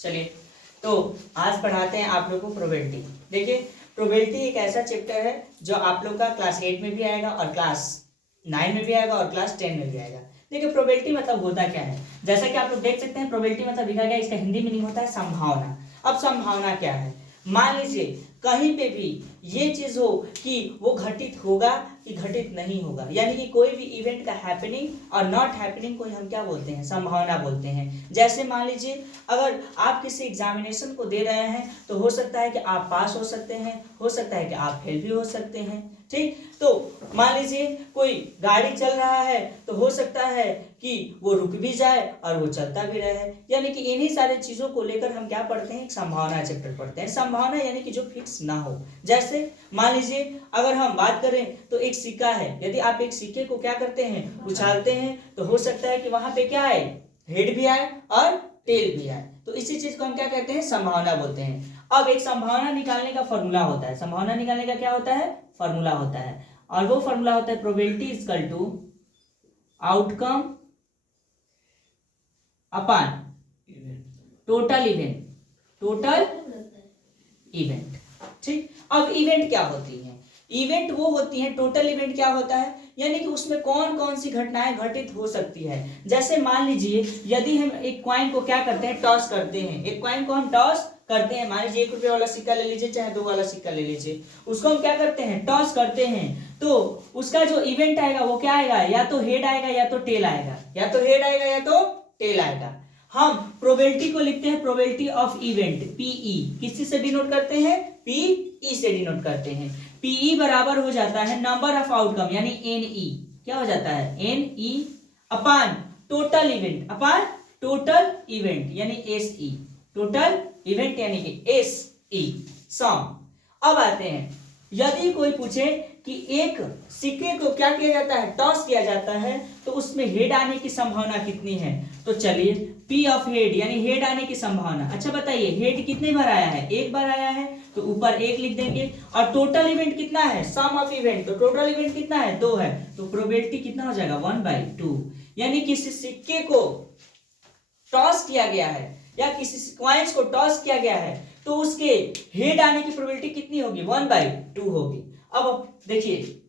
चलिए, तो आज पढ़ाते हैं आप लोग को प्रोबेबिलिटी। देखिए, प्रोबेबिलिटी एक ऐसा चैप्टर है जो आप लोग का क्लास 8 में भी आएगा और क्लास 9 में भी आएगा और क्लास 10 में भी आएगा। देखिए, प्रोबेबिलिटी मतलब होता क्या है, जैसा कि आप लोग देख सकते हैं प्रोबेबिलिटी मतलब लिखा गया, इसका हिंदी मीनिंग होता है संभावना। अब संभावना क्या है, मान लीजिए कहीं पे भी ये चीज हो कि वो घटित होगा कि घटित नहीं होगा, यानी कि कोई भी इवेंट का हैपनिंग और नॉट हैपनिंग को हम क्या बोलते हैं, संभावना बोलते हैं। जैसे मान लीजिए अगर आप किसी एग्जामिनेशन को दे रहे हैं तो हो सकता है कि आप पास हो सकते हैं, हो सकता है कि आप फेल भी हो सकते हैं। ठीक, तो मान लीजिए कोई गाड़ी चल रहा है तो हो सकता है कि वो रुक भी जाए और वो चलता भी रहे, यानी कि इन्हीं सारे चीजों को लेकर हम क्या पढ़ते हैं, एक संभावना चैप्टर पढ़ते हैं। संभावना यानी कि जो फिक्स ना हो। जैसे मान लीजिए अगर हम बात करें तो एक सिक्का है, यदि आप एक सिक्के को क्या करते हैं, उछालते हैं, तो हो सकता है कि वहां पे क्या आए, हेड भी आए और टेल भी आए। तो इसी चीज को हम क्या कहते हैं, संभावना बोलते हैं। अब एक संभावना निकालने का फॉर्मूला होता है, संभावना निकालने का क्या होता है, फॉर्मूला होता है, और वो फॉर्मूला होता है probability equal to outcome upon total event. ठीक, अब इवेंट क्या होती है, इवेंट वो होती है, टोटल इवेंट क्या होता है, यानी कि उसमें कौन कौन सी घटनाएं घटित हो सकती है। जैसे मान लीजिए यदि हम एक कॉइन को क्या करते हैं, टॉस करते हैं, एक कॉइन को हम टॉस करते हैं, मान लीजिए 1 रुपये वाला सिक्का ले लीजिए चाहे 2 वाला सिक्का ले लीजिए, उसको हम क्या करते हैं, टॉस करते हैं, तो उसका जो इवेंट आएगा वो क्या आएगा, या तो हेड आएगा या तो टेल आएगा, या तो हेड आएगा या तो टेल आएगा। हम प्रोबेबिलिटी को लिखते हैं प्रोबेबिलिटी ऑफ इवेंट, पीई, किसी से डिनोट करते हैं, पीई से डिनोट करते हैं। पीई बराबर हो जाता है नंबर ऑफ आउटकम यानी एनई, क्या हो जाता है, N E upon total event, upon total event यानी एसई, टोटल इवेंट यानी कि एसई, सम। अब आते हैं, यदि कोई पूछे कि एक सिक्के को क्या किया जाता है, टॉस किया जाता है, तो उसमें हेड आने की संभावना कितनी है, तो चलिए पी ऑफ हेड यानी हेड आने की संभावना। अच्छा बताइए हेड कितने बार आया है, एक बार आया है, तो ऊपर 1 लिख देंगे, और टोटल इवेंट कितना है, सम ऑफ इवेंट, तो टोटल इवेंट कितना है, 2 है, तो प्रोबेबिलिटी कितना हो जाएगा, 1/2। यानी किसी सिक्के को टॉस किया गया है या किसी कॉइन्स को टॉस किया गया है तो उसके हेड आने की प्रोबेबिलिटी कितनी होगी, 1/2 होगी। अब देखिए,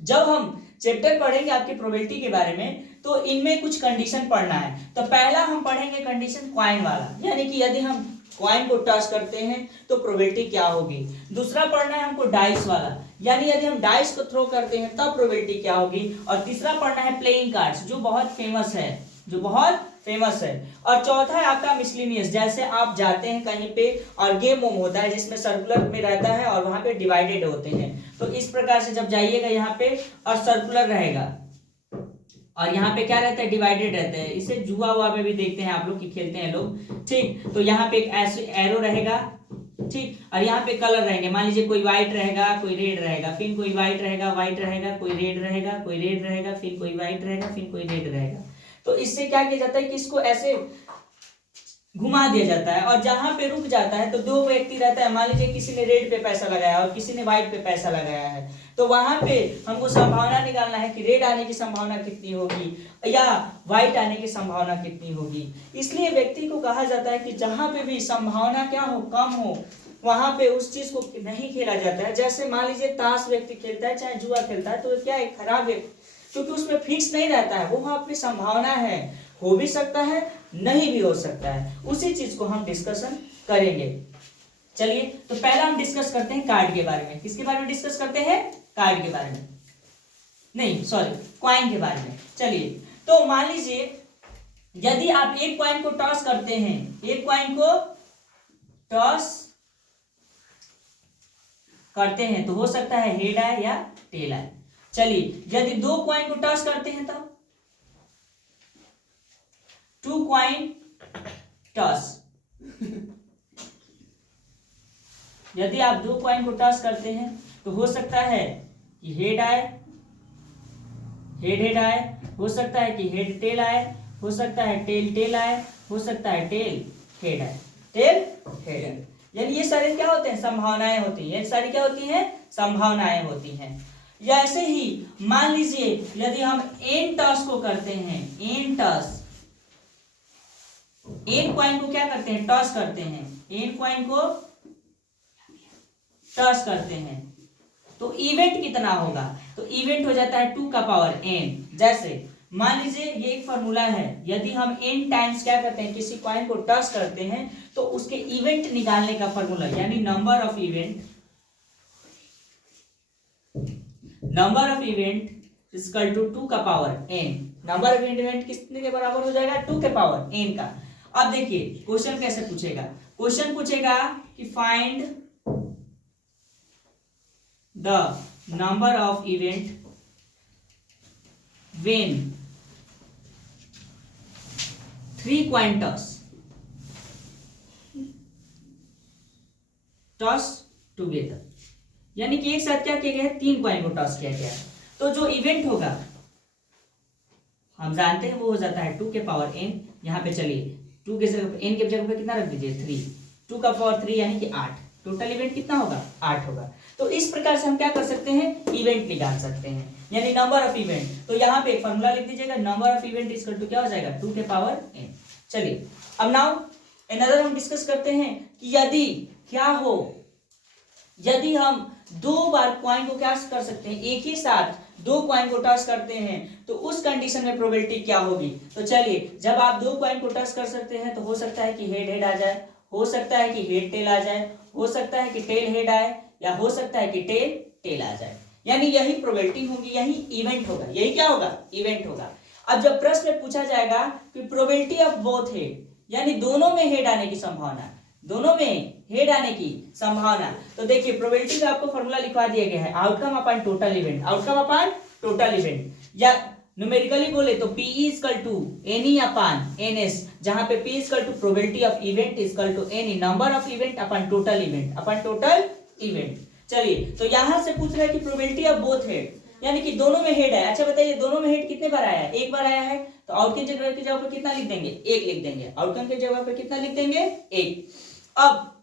जब हम चैप्टर पढ़ेंगे आपकी प्रोबेबिलिटी के बारे में तो इनमें कुछ कंडीशन पढ़ना है। तो पहला हम पढ़ेंगे कंडीशन कॉइन वाला, यानी कि यदि हम कॉइन को टॉस करते हैं तो प्रोबेबिलिटी क्या होगी। दूसरा पढ़ना है हमको डाइस वाला, यानी यदि हम डाइस को थ्रो करते हैं तब प्रोबेबिलिटी क्या होगी। और तीसरा पढ़ना है प्लेइंग कार्ड्स, जो बहुत फेमस है, जो बहुत फेमस है। और चौथा है आपका मिसलिनियस, जैसे आप जाते हैं कहीं पे और गेम वोम होता है जिसमें सर्कुलर में रहता है और वहां पे डिवाइडेड होते हैं, तो इस प्रकार से जब जाइएगा यहाँ पे और सर्कुलर रहेगा और यहाँ पे क्या रहता है, डिवाइडेड रहता है। इसे जुआ हुआ में भी देखते हैं आप लोग कि खेलते हैं लोग। ठीक, तो यहाँ पे एक ऐसे एरो रहेगा, ठीक, और यहाँ पे कलर रहेंगे, मान लीजिए कोई व्हाइट रहेगा कोई रेड रहेगा, फिर कोई व्हाइट रहेगा, व्हाइट रहेगा, कोई रेड रहेगा, कोई रेड रहेगा, फिर कोई व्हाइट रहेगा, फिर कोई रेड रहेगा। तो इससे क्या किया जाता है कि इसको ऐसे घुमा दिया जाता है और जहां पे रुक जाता है तो 2 व्यक्ति रहता है, मान लीजिए किसी ने रेड पे पैसा लगाया और किसी ने व्हाइट पे पैसा लगाया है, तो वहां पे हमको संभावना निकालना है कि रेड आने की संभावना कितनी होगी या व्हाइट आने की संभावना कितनी होगी। इसलिए व्यक्ति को कहा जाता है कि जहां पे भी संभावना क्या हो, कम हो, वहां पे उस चीज को नहीं खेला जाता है। जैसे मान लीजिए ताश व्यक्ति खेलता है चाहे जुआ खेलता है, तो क्या है, खराब है, क्योंकि उसमें फिक्स नहीं रहता है, वो वहां पे संभावना है, हो भी सकता है नहीं भी हो सकता है। उसी चीज को हम डिस्कशन करेंगे। चलिए, तो पहला हम डिस्कस करते हैं कार्ड के बारे में। किसके बारे में डिस्कस करते हैं, कार्ड के बारे में, नहीं सॉरी कॉइन के बारे में। चलिए, तो मान लीजिए यदि आप एक कॉइन को टॉस करते हैं, एक कॉइन को टॉस करते हैं तो हो सकता है हेड आए या टेल आए। चलिए, यदि 2 कॉइन को टॉस करते हैं तब 2 कॉइन टॉस, यदि आप 2 कॉइन को टॉस करते हैं तो हो सकता है कि हेड आए, हेड आए, हो सकता है कि हेड टेल आए, हो सकता है टेल टेल आए, हो सकता है टेल हेड आए, टेल हेड। यानी ये सारे क्या होते हैं, संभावनाएं होती हैं, ये सारी क्या होती हैं, संभावनाएं होती हैं। या ऐसे ही मान लीजिए यदि हम एन टॉस को करते हैं, एन टॉस, एन कॉइन को क्या करते हैं, टॉस करते हैं, एन कॉइन को टॉस करते हैं, तो इवेंट कितना होगा, तो इवेंट हो जाता है 2 का पावर n। जैसे मान लीजिए ये एक फॉर्मूला है, यदि हम n टाइम्स क्या करते हैं, किसी कॉइन को टॉस करते हैं, तो उसके इवेंट निकालने का फॉर्मूला यानी number of event equal to 2 का power n। Number of event कितने के बराबर हो जाएगा, 2 के पावर n का। अब देखिए क्वेश्चन कैसे पूछेगा, क्वेश्चन पूछेगा कि find the number of event when 3 coin toss together, यानी कि एक साथ क्या किया गया है, 3 कॉइन को टॉस किया गया। तो जो इवेंट होगा हम जानते हैं वो हो जाता है 2 के पावर n। यहाँ पे चलिए 2 के जगह n के जगह पे कितना रख दीजिए, 3, 2 का पावर 3 यानी कि 8। टोटल इवेंट कितना होगा, 8 होगा। तो इस प्रकार से हम क्या कर सकते हैं, इवेंट निकाल सकते हैं, यानी नंबर ऑफ इवेंट। तो यहाँ पे एक फॉर्मूला लिख दीजिएगा, number of event equal to क्या हो जाएगा, 2 के पावर n। चलिए अब नाउ अनदर हम डिस्कस करते हैं कि यदि क्या हो, यदि हम 2 बार कॉइन को क्या कर सकते हैं, एक ही साथ 2 कॉइन को टॉस करते हैं, तो उस कंडीशन में प्रोबेबिलिटी क्या होगी। तो चलिए जब आप 2 कॉइन को टॉस कर सकते हैं तो हो सकता है कि हेड हेड आ जाए, हो सकता है कि हेड टेल आ जाए, हो सकता है कि टेल हेड आए, या हो सकता है कि टेल टेल आ जाए, यानी यही प्रोबेबिलिटी होगी, यही इवेंट होगा, यही क्या होगा, इवेंट होगा। अब जब प्रश्न में पूछा जाएगा कि प्रोबेबिलिटी ऑफ बोथ हेड, यानी दोनों में हेड आने की संभावना, दोनों में हेड आने की संभावना, तो देखिए प्रोबेबिलिटी का आपको फॉर्मूला लिखवा दिया गया है, outcome upon total event, outcome upon total event, या न्यूमेरिकली बोले तो P equal to N E upon NS, जहां पे P equal to probability of event equal to N E number of event upon total event, upon total event. चलिए तो यहां से पूछ रहा है कि प्रोबेबिलिटी ऑफ बोथ हेड, यानी कि दोनों में हेड है। अच्छा बताइए दोनों में हेड कितने बार आया है, एक बार आया है, तो आउटकम की जगह पे कितना लिख देंगे, 1 लिख देंगे, आउटकम की जगह पे कितना लिख देंगे, 1। अब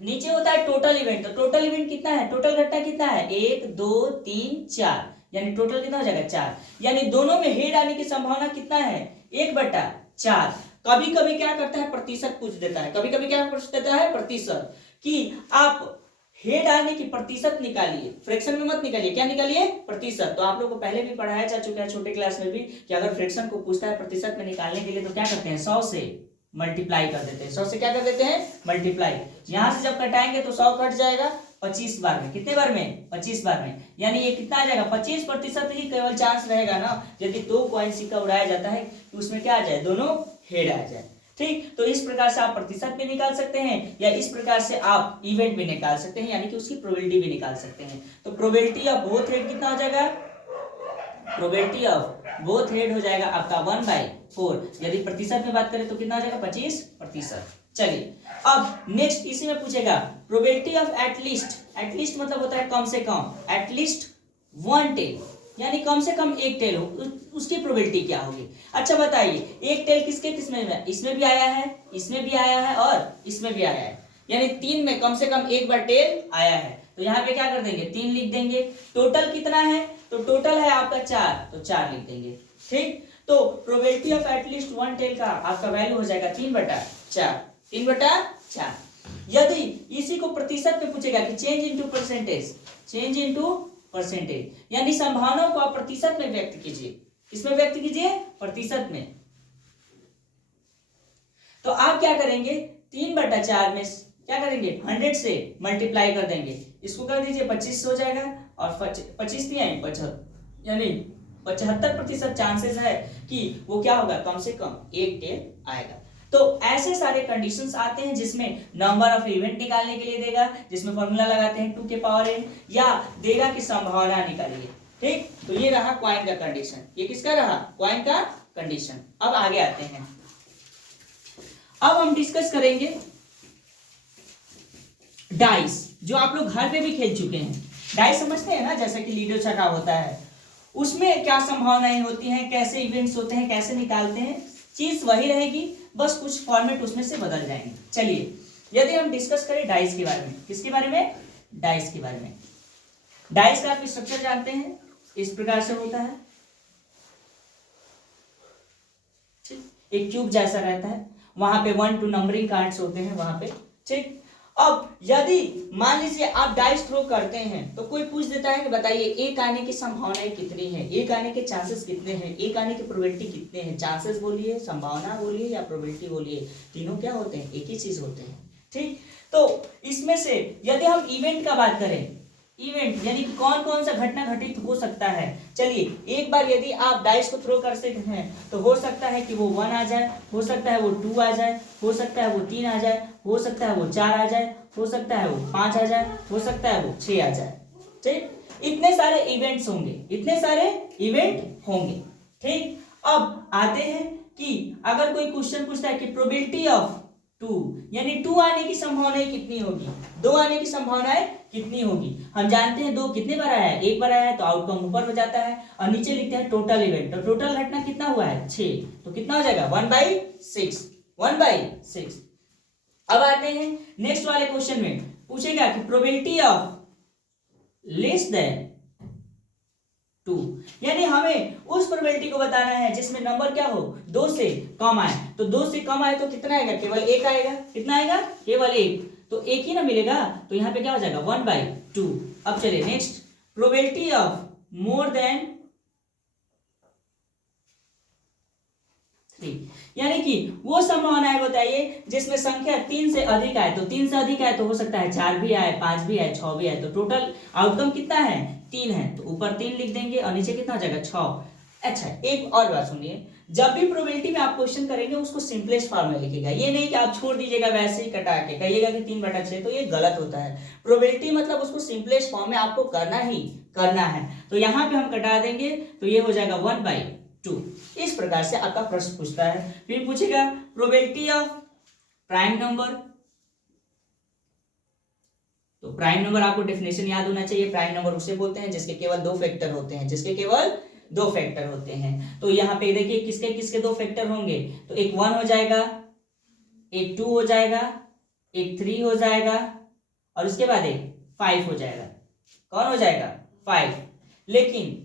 नीचे होता है टोटल इवेंट, तो टोटल इवेंट कितना है, टोटल घटना कितना है, 1 2 3 4, यानी टोटल कितना हो जाएगा, 4, यानी दोनों में हेड आने की संभावना कितना है, 1/4। कभी कभी क्या करता है, प्रतिशत पूछ देता है, कभी कभी क्या पूछ देता है, प्रतिशत, कि आप हेड आने की प्रतिशत निकालिए, फ्रैक्शन में मत निकालिए, क्या निकालिए, प्रतिशत। तो आप लोगों को पहले भी पढ़ाया जा चुका है छोटे क्लास में भी, कि अगर फ्रैक्शन को पूछता है प्रतिशत में निकालने के लिए तो क्या करते हैं, 100 से मल्टीप्लाई कर देते हैं, 100 से क्या कर देते हैं, मल्टीप्लाई। यहां से जब कटाएंगे तो 100 कट जाएगा 25 बार में, कितने बार में, 25 बार में, यानी ये कितना आ जाएगा, 25% ही केवल चांस रहेगा ना, यदि 2 कॉइन सिक्का उड़ाया जाता है तो उसमें क्या आ जाए, दोनों हेड आ जाए। ठीक, तो इस प्रकार से आप प्रतिशत भी निकाल सकते हैं, या इस प्रकार से आप इवेंट भी निकाल सकते हैं, यानी कि उसकी प्रोबेबिलिटी भी निकाल सकते हैं। तो प्रोबेबिलिटी ऑफ बोथ हेड कितना हो जाएगा, प्रोबेबिलिटी ऑफ बोथ हेड हो जाएगा आपका 1/4। यदि प्रतिशत में बात करें तो कितना हो जाएगा, 25%। चलिए अब नेक्स्ट इसी में पूछेगा प्रोबेबिलिटी ऑफ एटलीस्ट, एटलीस्ट मतलब होता है कम से कम, एटलीस्ट 1 टेल, यानी कम से कम एक टेल हो, उसकी प्रोबेबिलिटी क्या होगी। अच्छा बताइए एक टेल किसके किसमें है, इसमें भी आया है, इसमें भी आया है और इसमें भी आया है, यानी 3 में कम से कम एक बार टेल आया है, तो यहाँ पे क्या कर देंगे, 3 लिख देंगे। टोटल कितना है, तो टोटल है आपका 4, तो 4 लिख देंगे। ठीक, तो प्रोबेबिलिटी ऑफ एटलीस्ट 1 टेल का आपका वैल्यू हो जाएगा 3/4, 3/4। यदि इसी को प्रतिशत में पूछेगा कि change into percentage, change into percentage, यानी संभावनाओं को आप प्रतिशत में व्यक्त कीजिए, किसमें व्यक्त कीजिए, प्रतिशत में। तो आप क्या करेंगे, 3/4 में क्या करेंगे, 100 से मल्टीप्लाई कर देंगे, इसको कर दीजिए 25 हो जाएगा, और 25 नहीं आई 75, यानी 75% चांसेस है कि वो क्या होगा, कम से कम एक टेल आएगा। तो ऐसे सारे कंडीशंस आते हैं जिसमें नंबर ऑफ इवेंट निकालने के लिए देगा, जिसमें फॉर्मूला लगाते हैं 2 के पावर n, या देगा कि संभावना निकालिए। ठीक, तो ये रहा कॉइन का कंडीशन, ये किसका रहा, कॉइन का कंडीशन। अब आगे आते हैं, अब हम डिस्कस करेंगे डाइस, जो आप लोग घर पे भी खेल चुके हैं। डाइस समझते हैं ना, जैसे कि लीडो छक्का होता है, उसमें क्या संभावनाएं होती हैं, कैसे इवेंट्स होते हैं, कैसे निकालते हैं, चीज वही रहेगी, बस कुछ फॉर्मेट उसमें से बदल जाएंगे। चलिए यदि हम डिस्कस करें डाइस के बारे में, किसके बारे में, डाइस के बारे में। डाइस का आप स्ट्रक्चर जानते हैं, इस प्रकार से होता है, एक क्यूब जैसा रहता है, वहां पे 1 2 नंबरिंग कार्ड्स होते हैं वहां पे, ठीक। अब यदि मान लीजिए आप डाइस थ्रो करते हैं तो कोई पूछ देता है कि बताइए एक आने की संभावनाएं कितनी है, एक आने के चांसेस कितने हैं, एक आने की प्रोबेबिलिटी कितने हैं। चांसेस बोलिए, संभावना बोलिए या प्रोबेबिलिटी बोलिए, तीनों क्या होते हैं, एक ही चीज होते हैं, ठीक। तो इसमें से यदि हम इवेंट का बात करें, इवेंट यानी कौन कौन सा घटना घटित हो सकता है, चलिए एक बार यदि आप डाइस को थ्रो कर सकते हैं तो हो सकता है कि वो 1 आ जाए, हो सकता है वो 2 आ जाए, हो सकता है वो 3 आ जाए, हो सकता है वो 4 आ जाए, हो सकता है वो 5 आ जाए, हो सकता है वो 6 आ जाए, ठीक। इतने सारे इवेंट्स होंगे, इतने सारे इवेंट होंगे, ठीक। अब आते हैं कि अगर कोई क्वेश्चन पूछता है कि प्रोबेबिलिटी ऑफ 2 यानी 2 आने की संभावनाएं कितनी होगी, 2 आने की संभावनाएं कितनी होगी। हम जानते हैं 2 कितने बार आया है, एक बार आया है तो आउटकम ऊपर हो जाता है और नीचे लिखते हैं टोटल इवेंट, तो टोटल घटना कितना हुआ है 6, तो कितना हो जाएगा 1/6, 1/6। अब आते हैं नेक्स्ट वाले क्वेश्चन में, पूछेगा कि प्रोबेबिलिटी ऑफ लेस देन 2 यानी हमें उस प्रोबेबिलिटी को बताना है जिसमें नंबर क्या हो 2 से कम आए, तो 2 से कम आए तो कितना आएगा, केवल 1 आएगा, कितना आएगा, केवल 1, तो 1 ही ना मिलेगा, तो यहाँ पे क्या हो जाएगा 1/2। अब चलिए next, probability of more than 3 यानी कि वो संभावनाएं बताइए जिसमें संख्या 3 से अधिक आए, तो 3 से अधिक आए तो हो सकता है 4 भी आए, 5 भी आए, 6 भी आए, तो टोटल आउटकम कितना है 3 है, तो ऊपर 3 लिख देंगे और नीचे कितना हो जाएगा 6। अच्छा एक और बात सुनिए, जब भी प्रोबेबिलिटी में आप क्वेश्चन करेंगे उसको सिंपलेस्ट फॉर्म में लिखिएगा, ये नहीं कि आप छोड़ दीजिएगा वैसे ही कटा के कहिएगा कि 3/6, तो ये गलत होता है। प्रोबेबिलिटी मतलब उसको सिंपलेस्ट फॉर्म में आपको करना ही करना है, तो यहाँ पे हम कटा देंगे तो ये हो जाएगा 1/2। इस प्रकार से आपका प्रश्न पूछता है। फिर पूछेगा प्रोबेबिलिटी ऑफ प्राइम नंबर, तो प्राइम नंबर आपको डेफिनेशन याद होना चाहिए, प्राइम नंबर उसे बोलते हैं जिसके केवल 2 फैक्टर होते हैं, जिसके केवल 2 फैक्टर होते हैं। तो यहाँ पे देखिए किसके किसके 2 फैक्टर होंगे, तो एक 1 हो जाएगा, एक 2 हो जाएगा, एक 3 हो जाएगा और उसके बाद एक 5 हो जाएगा। कौन हो जाएगा 5, लेकिन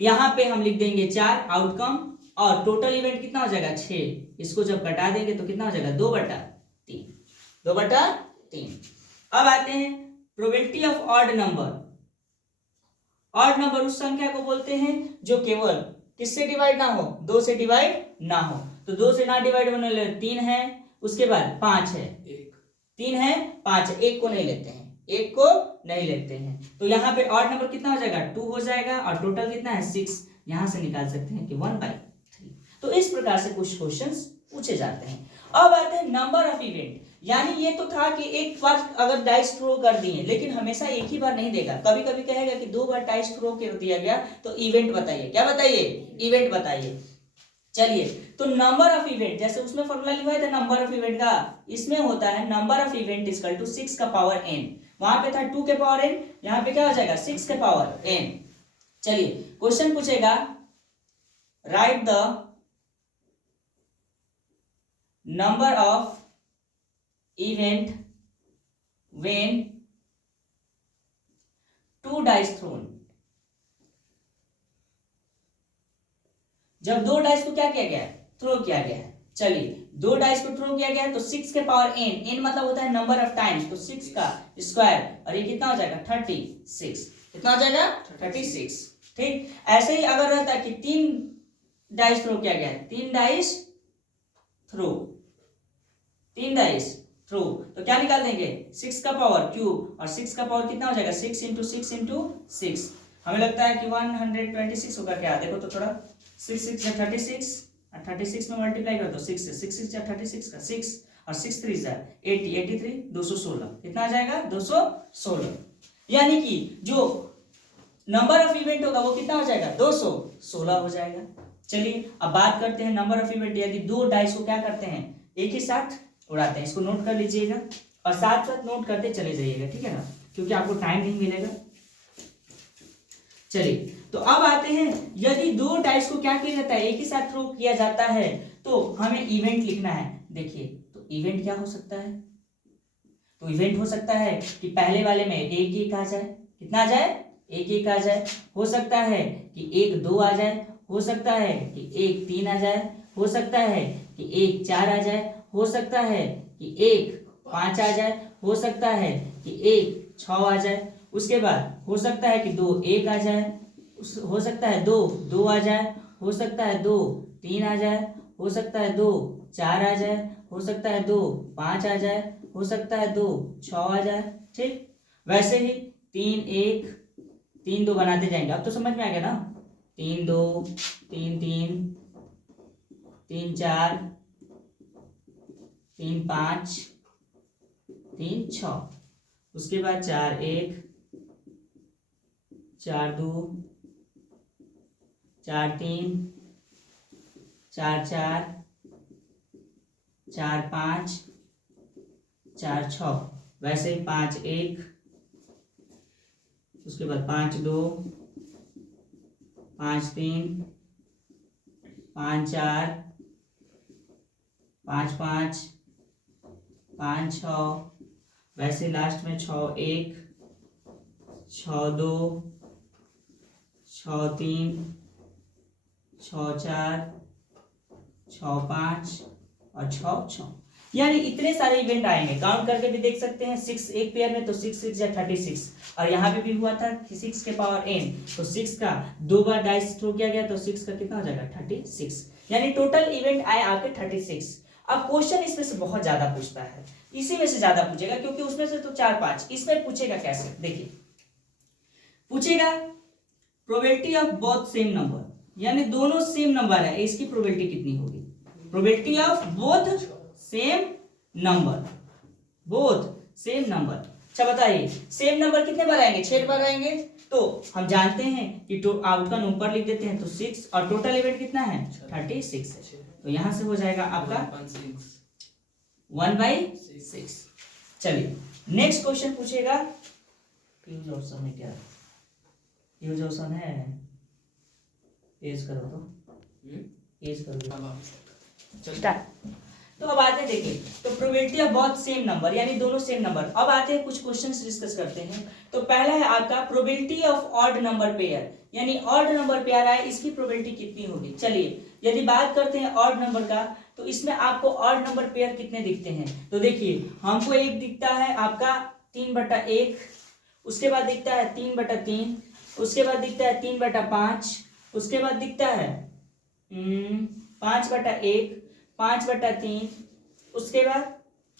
यहां पे हम लिख देंगे 4 आउटकम और टोटल इवेंट कितना हो जाएगा 6, इसको जब कटा देंगे तो कितना हो जाएगा 2/3, 2/3। अब आते हैं probability of odd number, odd number उस संख्या को बोलते हैं जो केवल किससे डिवाइड ना हो, 2 से डिवाइड ना हो, तो 2 से ना डिवाइड होने लगे 3 है, उसके बाद 5 है, 3 है 5 है, एक को नहीं लेते हैं, एक को नहीं लेते हैं, तो यहाँ पे ऑड नंबर कितना हो जाएगा 2 हो जाएगा और टोटल कितना है 6, यहां से निकाल सकते हैं कि 1/3। तो इस प्रकार से कुछ क्वेश्चंस पूछे जाते हैं। अब आते हैं नंबर ऑफ इवेंट, यानी ये तो था कि एक बार अगर डाइस थ्रो कर दिए, लेकिन हमेशा एक ही बार नहीं देगा, कभी कभी कहेगा कि 2 बार डाइस थ्रो कर दिया गया तो इवेंट बताइए, क्या बताइए, इवेंट बताइए। चलिए तो नंबर ऑफ इवेंट, जैसे उसमें फॉर्मूला लिखा था नंबर ऑफ इवेंट का, इसमें होता है number of event equal to 6 का पावर n, वहां पे था 2 के पावर n, यहां पे क्या हो जाएगा 6 के पावर n। चलिए क्वेश्चन पूछेगा write the number of event when 2 dice thrown, जब 2 डाइस को क्या किया गया है, थ्रो किया गया है। चलिए 2 डाइस को थ्रो किया गया है तो 6 के पावर n मतलब होता है नंबर ऑफ टाइम्स, तो 6 का स्क्वायर और ये कितना हो जाएगा 36, कितना हो जाएगा 36, ठीक। ऐसे ही अगर रहता है कि 3 डाइस थ्रो किया गया है, 3 डाइस थ्रो, 3 डाइस थ्रो, तो क्या निकाल देंगे 6 का पावर क्यूब और 6 का पावर कितना हो जाएगा 6 इंटू 6 इंटू 6, हमें लगता है कि 126 होगा क्या, देखो तो थोड़ा 6 6 या 36 और 36 में मल्टीप्लाई कर दो 6 से, 6 6 या 36 का 6 और 6 3 जा 80, 83 216, कितना आ जाएगा 216, यानी कि जो नंबर ऑफ इवेंट होगा वो कितना हो जाएगा 216 हो जाएगा। चलिए अब बात करते हैं नंबर ऑफ इवेंट, यदि 2 डाइस को क्या करते हैं एक ही साथ उड़ाते हैं, इसको नोट कर लीजिएगा और साथ साथ नोट करते चले जाइएगा, ठीक है ना, क्योंकि आपको टाइम नहीं मिलेगा। चलिए तो अब आते हैं, यदि 2 डाइस को क्या किया जाता है एक ही साथ थ्रो किया जाता है तो हमें इवेंट लिखना है। देखिए तो इवेंट क्या हो सकता है, तो इवेंट हो सकता है कि पहले वाले में 1 1 आ जाए, कितना आ जाए 1 1 आ जाए, हो सकता है कि 1 2 आ जाए, हो सकता है कि 1 3 आ जाए, हो सकता है कि 1 4 आ जाए, हो सकता है कि 1 5 आ जाए, हो सकता है कि 1 6 आ जाए, उसके बाद हो सकता है कि 2 1 आ जाए, हो सकता है 2 2 आ जाए, हो सकता है 2 3 आ जाए, हो सकता है 2 4 आ जाए, हो सकता है 2 5 आ जाए, हो सकता है 2 6 आ जाए। ठीक, वैसे ही 3 1 3 2 बनाते जाएंगे। अब तो समझ में आ गया ना, 3 2 3 3 3 4 3 5 3 6, उसके बाद 4 1 4 2 4 3 4 4 4 5 4 6, वैसे ही 5 1, उसके बाद 5 2 5 3 5 4 5 5 5 6, वैसे लास्ट में 6 1 6 2 6 3 6 4 6 5 और 6 6, यानी इतने सारे इवेंट आएंगे। काउंट करके भी देख सकते हैं, 6 एक पेयर में तो 6 6 या 36, और यहाँ पे भी हुआ था 6 के पावर n, तो 6 का 2 बार डाइस थ्रो किया गया तो 6 का कितना हो जाएगा 36, यानी टोटल इवेंट आए आपके 36। अब क्वेश्चन इसमें से बहुत ज्यादा पूछता है, इसी में से ज्यादा पूछेगा, क्योंकि उसमें से तो 4 5, इसमें पूछेगा कैसे, देखिए पूछेगा probability of both same number, यानी दोनों सेम नंबर है, इसकी प्रोबेबिलिटी कितनी होगी, probability of both same number, both same number. अच्छा बताइए, सेम नंबर कितने बार आएंगे, 6 बार आएंगे, तो हम जानते हैं कि आउटकम ऊपर लिख देते हैं, तो 6, और टोटल इवेंट कितना है 36 है, तो यहां से हो जाएगा आपका 1/6। चलिए नेक्स्ट क्वेश्चन पूछेगा, यूज ऑप्शन है क्या, यूज ऑप्शन है, एज करो तो एज करो स्टार्ट। तो अब आते हैं, देखिए तो probability of both same number, यानी दोनों सेम नंबर। अब आते हैं कुछ क्वेश्चंस डिस्कस करते हैं। तो पहला है आपका probability of odd number pair, यानी ऑड नंबर पेयर आए इसकी प्रोबेबिलिटी कितनी होगी। चलिए यदि बात करते हैं ऑड नंबर का, तो इसमें आपको ऑड नंबर पेयर कितने दिखते हैं, तो देखिए हमको एक दिखता है आपका 3/1, उसके बाद दिखता है 3/3, उसके बाद दिखता है 3/5, उसके बाद दिखता है 5/1, 5/3, उसके बाद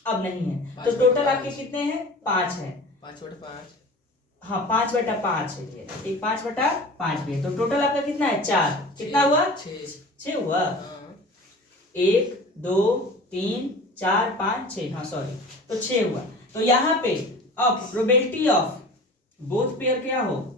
अब नहीं है, तो टोटल आपके कितने हैं 5 है, 5/5, हाँ 5/5 है, ये एक 5/5 भी है, तो टोटल आपका कितना है 4, कितना हुआ 6 हुआ, 1 2 3 4 5 6, हाँ सॉरी, तो 6 हुआ। तो यहाँ पे अब प्रोबेबिलिटी ऑफ बोथ पेयर क्या हो,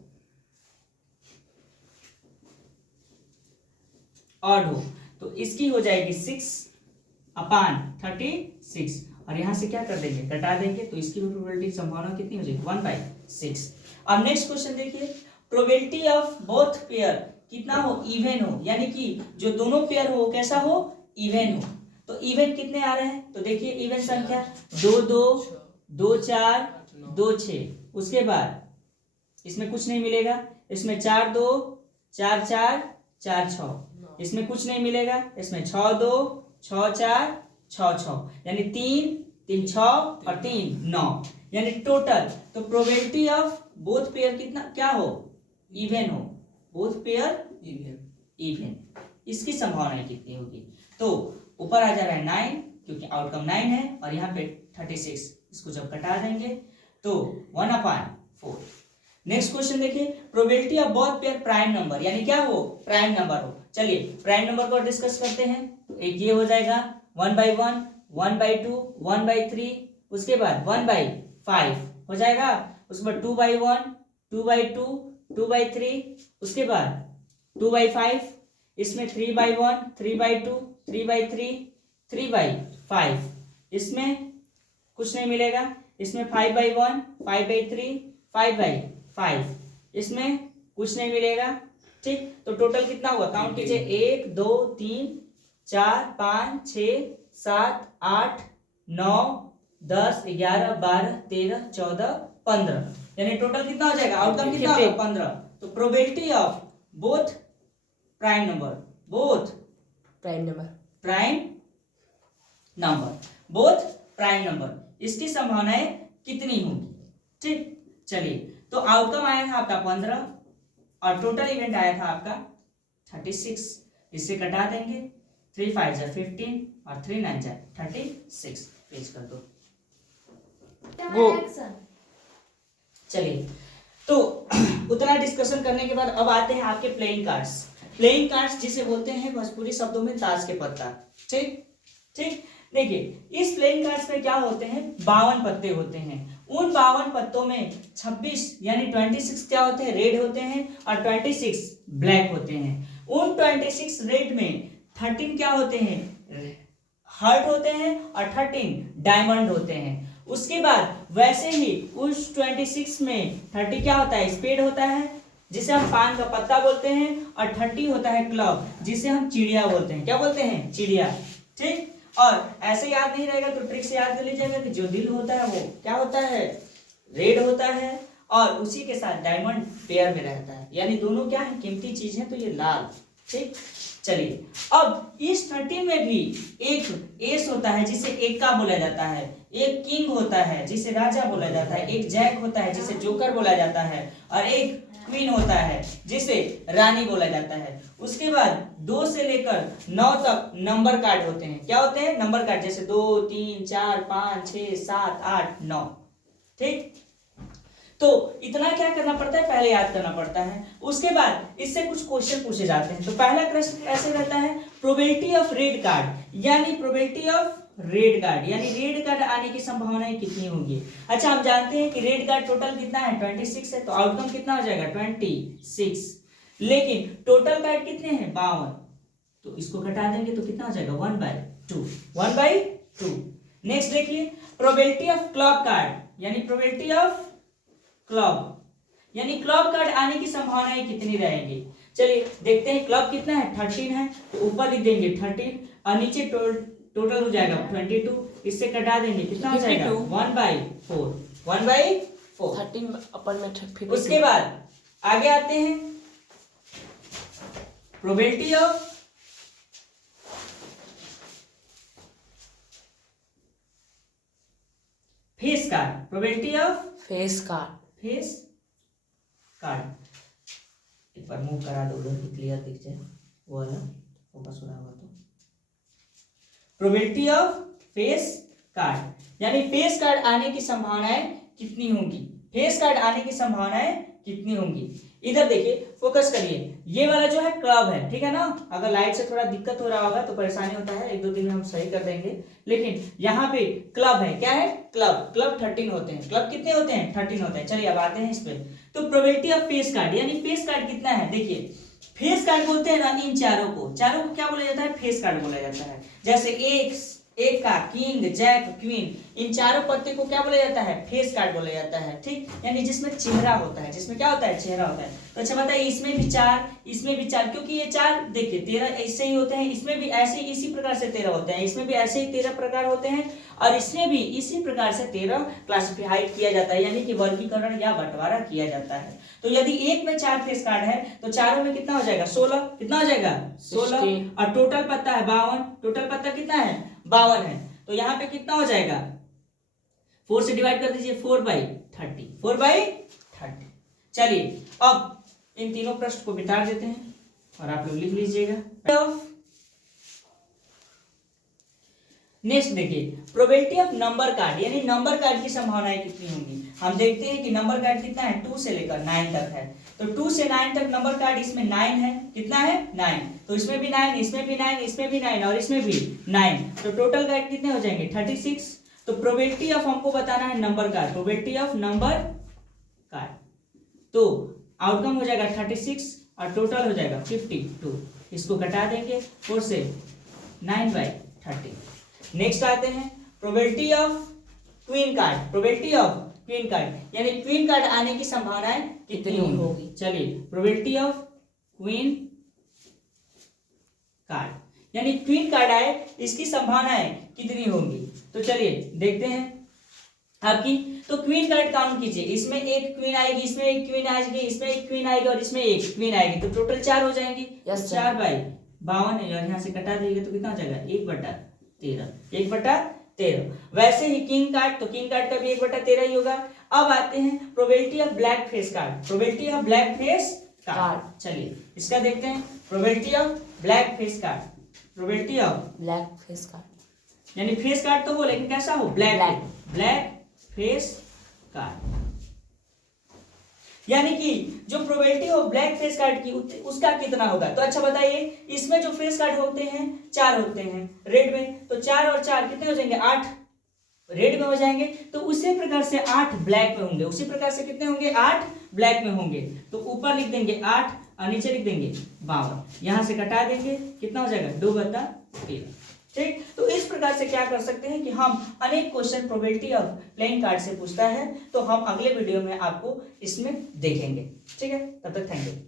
ऑड हो, तो इसकी हो जाएगी 6/36, और यहां से क्या कर देंगे घटा देंगे, तो इसकी भी प्रोबेबिलिटी संभावना कितनी हो जाएगी 1/6। अब नेक्स्ट क्वेश्चन देखिए, प्रोबेबिलिटी ऑफ बोथ पेयर कितना हो, इवन हो, यानी कि जो दोनों पेयर हो कैसा हो, इवन हो। तो इवन कितने आ रहे हैं, तो देखिए इवन संख्या 2 2 2 4 2 6, उसके बाद इसमें कुछ नहीं मिलेगा, इसमें 4 2 4 4 4 6, इसमें कुछ नहीं मिलेगा, इसमें 6 2 6 4 6 6, यानी 3 3 6 और 3 9, यानी टोटल। तो प्रोबेबिलिटी ऑफ बोथ पेयर कितना क्या हो, इवन हो, बोथ पेयर इवन, इसकी संभावना कितनी होगी, तो ऊपर आ जा रहा है 9, क्योंकि आउटकम 9 है, और यहाँ पे 36, इसको जब कटा देंगे तो 1/4। नेक्स्ट क्वेश्चन देखिए, probability of both pair prime number, यानी क्या हो प्राइम नंबर हो। चलिए प्राइम नंबर को डिस्कस करते हैं, तो एक ये हो जाएगा 1/1 1/2 1/3, उसके बाद 1/5 हो जाएगा, उसके बाद 2/1 2/2 2/3, उसके बाद 2/5, इसमें 3/1 3/2 3/3 3/5, इसमें कुछ नहीं मिलेगा, इसमें 5/1 5/3 5/5, इसमें कुछ नहीं मिलेगा। ठीक, तो टोटल कितना हुआ, काउंट कीजिए 1 2 3 4 5 6 7 8 9 10 11 12 13 14 15, यानी टोटल कितना हो जाएगा, आउटकम कितना होगा 15। तो probability of both prime number, both prime number prime number, both prime number, इसकी संभावनाएं कितनी होंगी। ठीक, चलिए, तो आउटकम आया था आपका 15 और टोटल इवेंट आया था आपका 36। इससे कटा देंगे, 3 5 जा 15 और 3 9 जा 36, पेज कर दो। चलिए, तो उतना डिस्कशन करने के बाद अब आते हैं आपके प्लेइंग कार्ड्स। प्लेइंग कार्ड्स जिसे बोलते हैं भोजपुरी शब्दों में ताश के पत्ता। ठीक ठीक, देखिए इस प्लेइंग कार्ड्स में क्या होते हैं, 52 पत्ते होते हैं। उन 52 पत्तों में 26 यानी 26 क्या होते हैं, रेड होते हैं और 26 ब्लैक होते हैं। उन 26 रेड में 13 क्या होते हैं, हार्ट होते हैं और 13 डायमंड होते हैं। उसके बाद वैसे ही उस 26 में 30 क्या होता है, स्पेड होता है जिसे हम पान का पत्ता बोलते हैं, और 30 होता है क्लब जिसे हम चिड़िया बोलते हैं। क्या बोलते हैं, चिड़िया। ठीक, और ऐसे याद नहीं रहेगा तो ट्रिक से याद कर लीजिएगा कि जो दिल होता है वो क्या होता है, रेड होता है, और उसी के साथ डायमंड पेयर में रहता है, यानी दोनों क्या है, कीमती चीज है, तो ये लाल। ठीक, चलिए, अब इस 13 में भी एक एस होता है जिसे एक्का बोला जाता है, एक किंग होता है जिसे राजा बोला जाता है, एक जैक होता है जिसे जोकर बोला जाता है, और एक क्वीन होता है जिसे रानी बोला जाता है। उसके बाद 2 से लेकर 9 तक नंबर कार्ड होते हैं। क्या होते हैं, नंबर कार्ड, जैसे 2 3 4 5 6 7 8 9। ठीक, तो इतना क्या करना पड़ता है, पहले याद करना पड़ता है। उसके बाद इससे कुछ क्वेश्चन पूछे जाते हैं। तो पहला प्रश्न कैसे रहता है, प्रोबेबिलिटी ऑफ रेड कार्ड, यानी प्रोबेबिलिटी ऑफ रेड कार्ड, यानी रेड कार्ड आने की संभावनाएं कितनी होंगी। अच्छा, हम जानते हैं कि रेड कार्ड टोटल कितना है, 26 है, तो आउटकम कितना हो जाएगा, 26। लेकिन टोटल कार्ड कितने हैं, 52, तो इसको घटा देंगे तो कितना हो जाएगा, 1/2, 1/2। नेक्स्ट देखिए, प्रोबेबिलिटी ऑफ क्लब कार्ड, यानी प्रोबेबिलिटी ऑफ क्लब, यानी क्लब कार्ड आने की संभावनाएं कितनी रहेंगी। चलिए देखते हैं, क्लब कितना है, 13 है, तो ऊपर लिख देंगे 13 और नीचे टोटल हो जाएगा 22, इससे कटा देंगे कितना हो जाएगा, 1/4, 1/4, 13 अपर में 52। उसके बाद आगे आते हैं, probability of face card, probability of face card, face card, एक बार मूव करा दो उधर की क्लियर दिख जाए, वो वाला फोकस हो रहा होगा तो। प्रोबेबिलिटी ऑफ फेस कार्ड, यानी फेस कार्ड आने की संभावनाएं कितनी होंगी, फेस कार्ड आने की संभावनाएं कितनी होंगी। इधर देखिए, फोकस करिए, ये वाला जो है क्लब है, ठीक है ना। अगर लाइट से थोड़ा दिक्कत हो रहा होगा तो परेशानी होता है, 1-2 दिन में हम सही कर देंगे। लेकिन यहाँ पे क्लब है, क्या है, क्लब 13 होते हैं। क्लब कितने होते हैं, 13 होते हैं। चलिए अब आते हैं इस पे, तो प्रोबेबिलिटी ऑफ फेस कार्ड, यानी फेस कार्ड कितना है। देखिए, फेस कार्ड बोलते हैं ना इन चारों को क्या बोला जाता है, फेस कार्ड बोला जाता है। जैसे एक का किंग, जैक, क्वीन, इन चारों पत्ते को क्या बोला जाता है, फेस कार्ड बोला जाता है। ठीक, यानी जिसमें चेहरा होता है, जिसमें क्या होता है, चेहरा होता है। तो अच्छा बताइए, इसमें भी 4, इसमें भी 4, क्योंकि ये 4 देखिए 13 ऐसे ही होते हैं, इसमें भी ऐसे ही इसी प्रकार से 13 होते हैं, इसमें भी ऐसे ही 13 प्रकार होते हैं, और इसमें भी इसी प्रकार से 13 क्लासिफाइड किया जाता है, यानी कि वर्गीकरण या बंटवारा किया जाता है। तो यदि एक में 4 फेस कार्ड है तो चारों में कितना हो जाएगा, 16, कितना हो जाएगा, 16, और टोटल पत्ता है 52, टोटल पत्ता कितना है, 52 है, तो यहाँ पे कितना हो जाएगा, 4 से डिवाइड कर दीजिए, 4/30, 4/30। चलिए अब इन तीनों प्रश्न को बितार देते हैं और आप लोग लिख लीजिएगा। नेक्स्ट देखिए, प्रोबेबिलिटी ऑफ नंबर कार्ड, यानी नंबर कार्ड की संभावनाएं कितनी होंगी। हम देखते हैं कि नंबर कार्ड कितना है, 2 से लेकर 9 तक है, तो 2 से 9 तक नंबर कार्ड, इसमें 9 है, कितना है, 9, तो इसमें भी 9, इसमें भी 9, इसमें भी 9 और इसमें भी 9, तो टोटल कार्ड कितने हो जाएंगे, 36। तो प्रोबेबिलिटी ऑफ हमको बताना है number card, probability of number card, तो आउटकम हो जाएगा 36 और टोटल हो जाएगा 52, इसको घटा देंगे 4 से, 9/30। नेक्स्ट आते हैं, probability of queen card, probability of queen card, यानी क्वीन कार्ड आने की संभावनाएं कितनी होगी। चलिए, प्रोबेबिलिटी ऑफ क्वीन कार्ड, यानी क्वीन कार्ड आए इसकी संभावनाएं कितनी होंगी। तो चलिए देखते हैं आपकी, तो क्वीन कार्ड काउंट कीजिए, इसमें एक क्वीन आएगी, इसमें एक क्वीन आएगी, इसमें एक क्वीन आएगी और इसमें एक क्वीन आएगी, तो टोटल 4 हो जाएंगी। 4/52 है, और यहाँ से कटा देंगे तो कितना हो जाएगा, 1/4, 13, 1/13। वैसे ही किंग कार्ड, तो किंग कार्ड का भी 1/13 ही होगा। अब आते हैं probability of black face card, probability of black face card. चलिए इसका देखते हैं, probability of black face card, probability of black face card, यानी फेस कार्ड तो हो लेकिन कैसा हो, ब्लैक, ब्लैक फेस कार्ड। यानी कि जो probability of black face card की उसका कितना होगा। तो अच्छा बताइए, इसमें जो फेस कार्ड होते हैं 4 होते हैं रेड में, तो 4 और 4 कितने हो जाएंगे, 8 रेड में हो जाएंगे। तो उसी प्रकार से 8 ब्लैक में होंगे, उसी प्रकार से कितने होंगे, 8 ब्लैक में होंगे। तो ऊपर लिख देंगे 8 और नीचे लिख देंगे 52, यहां से घटा देंगे, कितना हो जाएगा, 2/13। ठीक, तो इस प्रकार से क्या कर सकते हैं कि हम अनेक question probability of playing card से पूछता है, तो हम अगले वीडियो में आपको इसमें देखेंगे। ठीक है, तब तक थैंक यू।